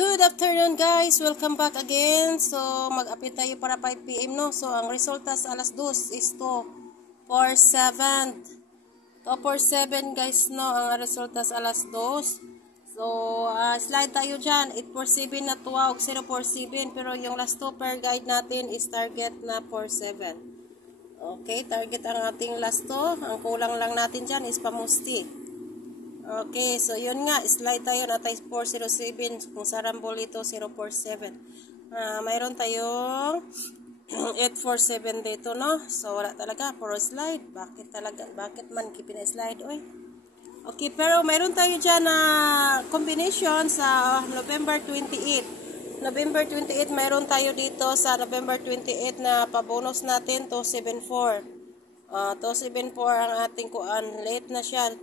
Good afternoon guys, welcome back again. So mag-update tayo para 5 PM no. So ang resulta sa alas 2 is 247. 247 guys no, ang resulta sa alas 2. So slide tayo dyan, 847 na tuwa o 047, pero yung last 2 per guide natin is target na 47. Okay, target ang ating last 2. Ang kulang lang natin dyan is pamusti. Okay, so yun nga, slide tayo na tayo 407, kung sarambol ito 047. Mayroon tayong 847 dito, no? So wala talaga, for slide. Bakit man kipina-slide, oy? Okay, pero mayroon tayo dyan na combination sa November 28. November 28, mayroon tayo dito sa November 28 na pabonus natin, 274. 274 ang ating kuan, late na siya.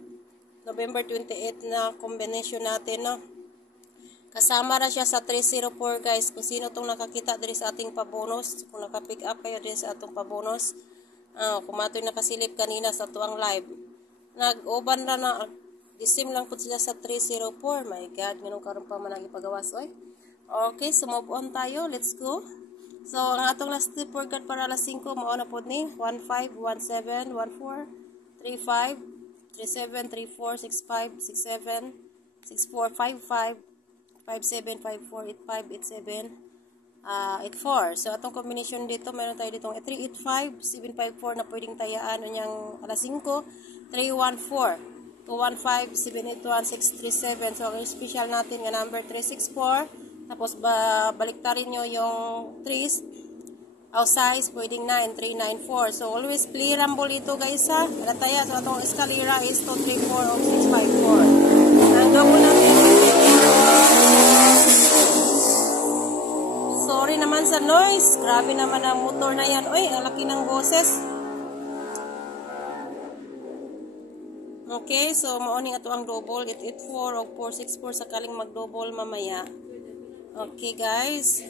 November 28 na combination natin, no? Kasama na siya sa 304 guys. Kung sino tong nakakita diri sa ating pabonus, kung naka-pick up kayo diri sa atong pabonus, kung matoy nakasilip kanina sa tuang live, nag-uban na disim lang po sila sa 304. My God, ganun karon pa man ang ipagawas, oy. Okay, so move on tayo. Let's go. So ang atong last tip workout para alas 5 mao na pod ni 15 17 14 35 37, 34, 65, 67, 64, 55, 57, 54, 85, 87, 84. So, atong combination dito, meron tayo ditong 385, 754 na pwedeng tayaan niyang alas 5, 314, 215, 781, 637. So, ang special natin nga number 364. Tapos, baliktarin nyo yung 3s. Size, pwedeng 9, 394. So, always play rumble ito guys ha. Nalataya, so itong escalera is 234 o 654. Ang double natin. Sorry naman sa noise. Grabe naman ang motor na yan. Uy, ang laki ng boses. Okay, so mauning ato ang double. 884 o 464 sakaling mag-double mamaya. Okay guys.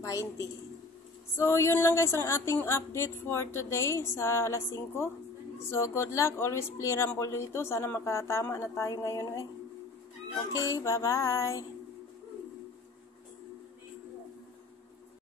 20. So, yun lang guys ang ating update for today sa alas 5. So, good luck. Always play rumble dito. Sana makatama na tayo ngayon. Okay, bye-bye.